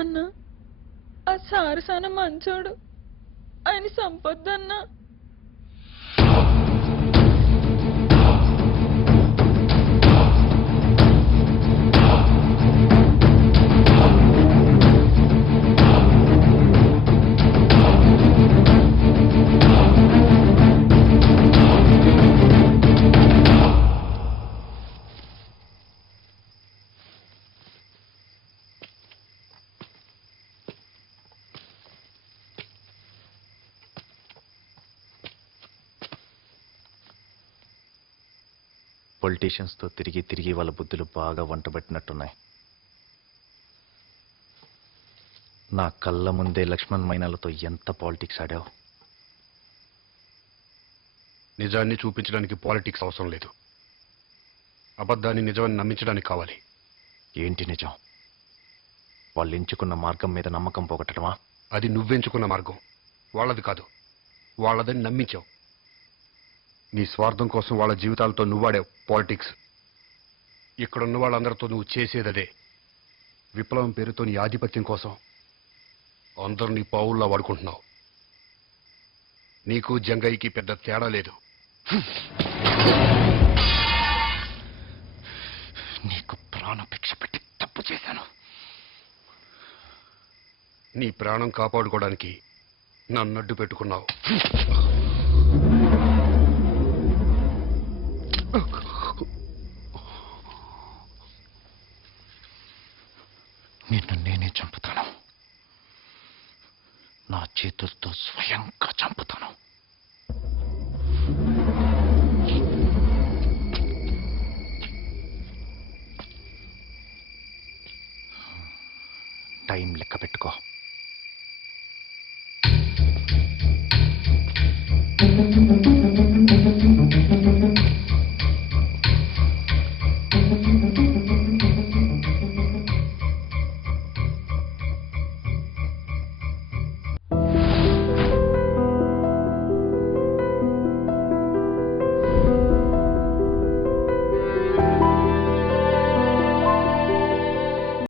అన్నా ఆ సారసాన మంచోడు, ఆయన సంపొద్దన్నా. పొలిటీషియన్స్తో తిరిగి తిరిగి వాళ్ళ బుద్ధులు బాగా వంటబట్టినట్టున్నాయి. నా కళ్ళ ముందే లక్ష్మణ్ మైనాలతో ఎంత పాలిటిక్స్ ఆడావు. నిజాన్ని చూపించడానికి పాలిటిక్స్ అవసరం లేదు, అబద్ధాన్ని నిజమని నమ్మించడానికి కావాలి. ఏంటి నిజం? వాళ్ళు ఎంచుకున్న మార్గం మీద నమ్మకం పోగొట్టడమా? అది నువ్వెంచుకున్న మార్గం, వాళ్ళది కాదు. వాళ్ళదని నమ్మించావు. నీ స్వార్థం కోసం వాళ్ళ జీవితాలతో నువ్వాడావు పాలిటిక్స్. ఇక్కడున్న వాళ్ళందరితో నువ్వు చేసేదదే. విప్లవం పేరుతో నీ ఆధిపత్యం కోసం అందరినీ పావుల్లా వాడుకుంటున్నావు. నీకు జంగయ్యకి పెద్ద తేడా లేదు. నీకు ప్రాణభిక్ష పెట్టి తప్పు చేశాను. నీ ప్రాణం కాపాడుకోవడానికి నన్నడ్డు పెట్టుకున్నావు. నిన్ను నేనే చంపుతాను. నా చేతులతో స్వయంగా చంపుతాను. టైం లెక్క పెట్టుకో.